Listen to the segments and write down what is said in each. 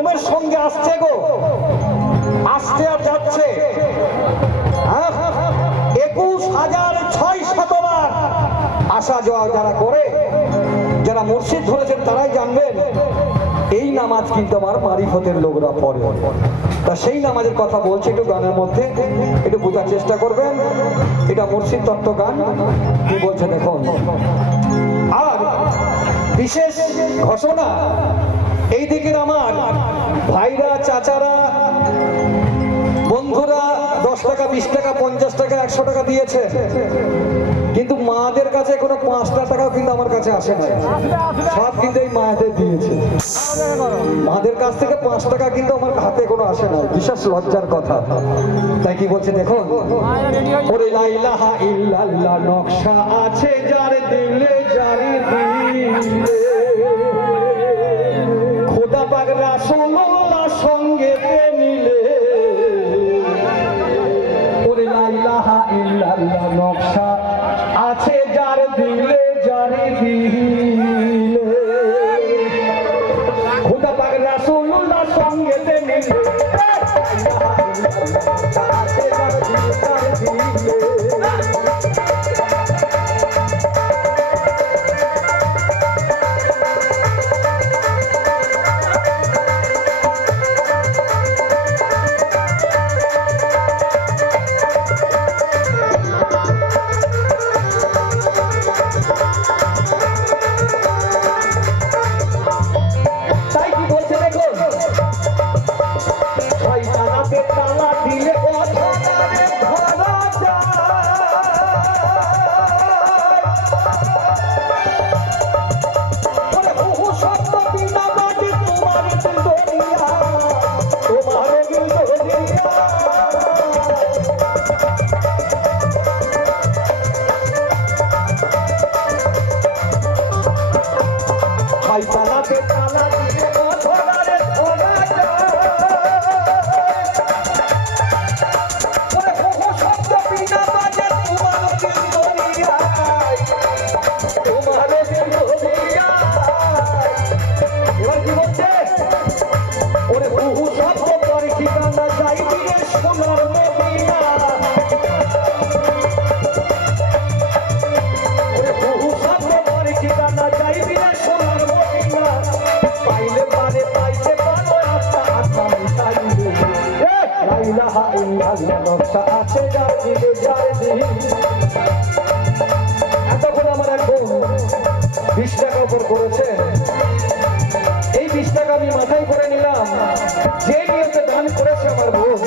প্রথমের সঙ্গে আসছে গো। আসছে আর যাচ্ছে। হ্যাঁ? একুশ হাজার ছয় শতবার আসা যাওয়া যারা করে, যারা মসজিদ ধরেছেন, তারাই জানবেন, এই নামাজ কিন্তু আমার মারিফতের লোকরা পড়ে। তা সেই নামাজের কথা বলছে একটু গানের মধ্যে, একটু বোঝার চেষ্টা করবেন। এটা মুর্শিদ তত্ত্ব গান, কি বলছে দেখুন। আর বিশেষ ঘোষণা এই দিকের আমার ভাইরা, চাচারা, বন্ধুরা, দশ টাকা, বিশ টাকা, পঞ্চাশ টাকা, একশো টাকা দিয়েছে। কিন্তু মাদের কাছে কোনো পাঁচটা টাকাও কিন্তু আমার কাছে আসে না সব কিন্তু এই মায়েদের দিয়েছে। মাদের কাছ থেকে পাঁচ টাকা কিন্তু আমার হাতে কোনো আসে না বিশেষ লজ্জার কথা। তাই কি বলছে দেখুন? ওরে লাইলাহা ইল্লাল্লাহ, নকশা আছে যার দিলে যার দিলে। পাক রাসূলুল্লাহ সঙ্গে মিলে ওরে লাইলাহা ইল্লাল্লাহ, নকশা আছে যার দিলে যার দিলে। খোদা পাক রাসূলুল্লাহ সঙ্গে মিলে Música লা ইলাহা ইল্লাল্লাহ নকশা আছে এক বোন বিশ টাকা উপর করেছেন এই বিশ টাকা আমি মাথায় করে নিলাম, যে নিয়তে দান করেছে আমার বোন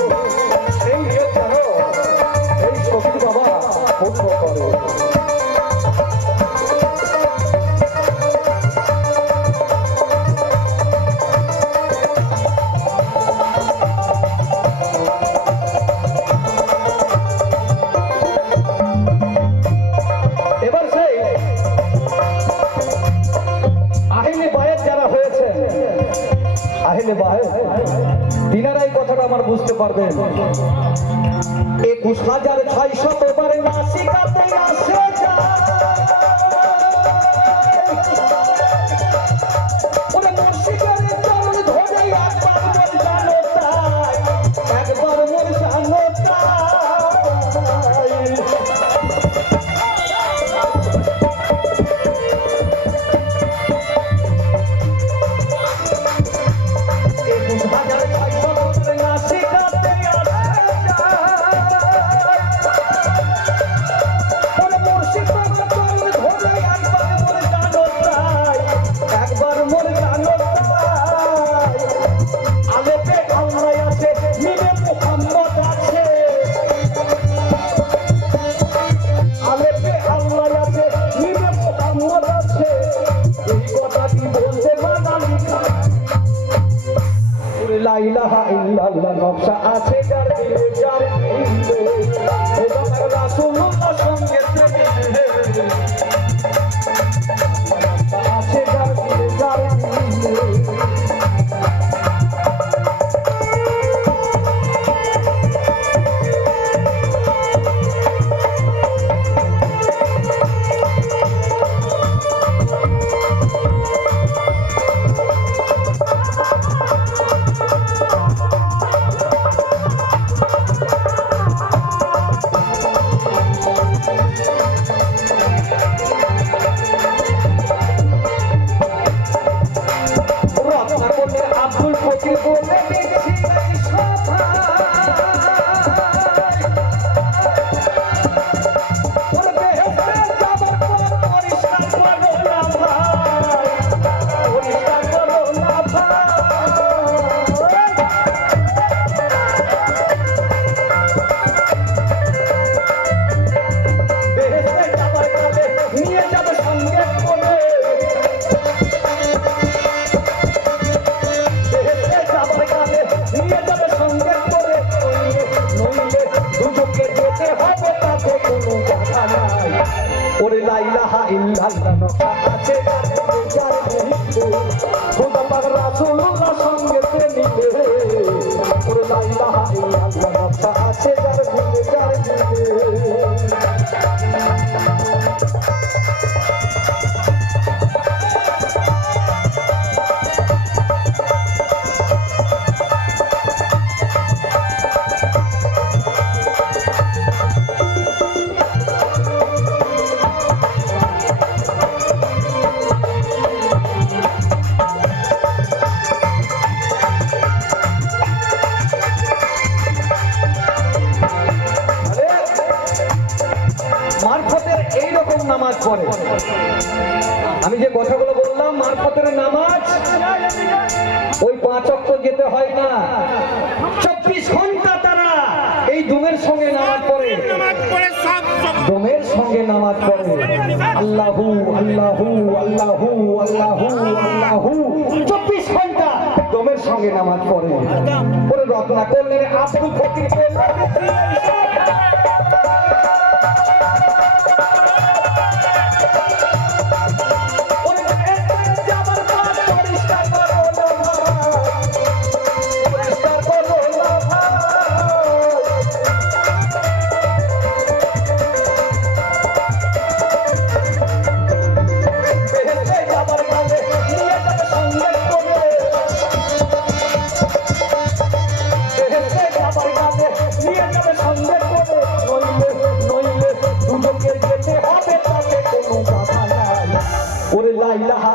আহিলে বায়ের তিনারাই কথাটা আমার বুঝতে পারবেন একুশ হাজার ছয় শতবার নাসিকাতে আসে যায়। ইল্লাল্লাহ নকশা আছে অবতাকে কোনো কথা নাই ওরে লাইলাহা ইল্লাল্লাহ নখা আছে যার মৃত্যু খোদা যার মৃত্যু মারফতের এইরকম নামাজ পড়ে। আমি যে কথাগুলো বললাম, মারফতের নামাজ, ওই পাঁচ অক্ট যেতে হয় না। চব্বিশ ঘণ্টা তারা এই ডোমের সঙ্গে নামাজ পড়ে। ডোমের সঙ্গে নামাজ পড়ে। আল্লাহু আল্লাহু আল্লাহু আল্লাহু আল্লাহু। চব্বিশ ঘণ্টা ডোমের সঙ্গে নামাজ পড়ে। ওরে রত্না করলেন আব্দুল ফকির।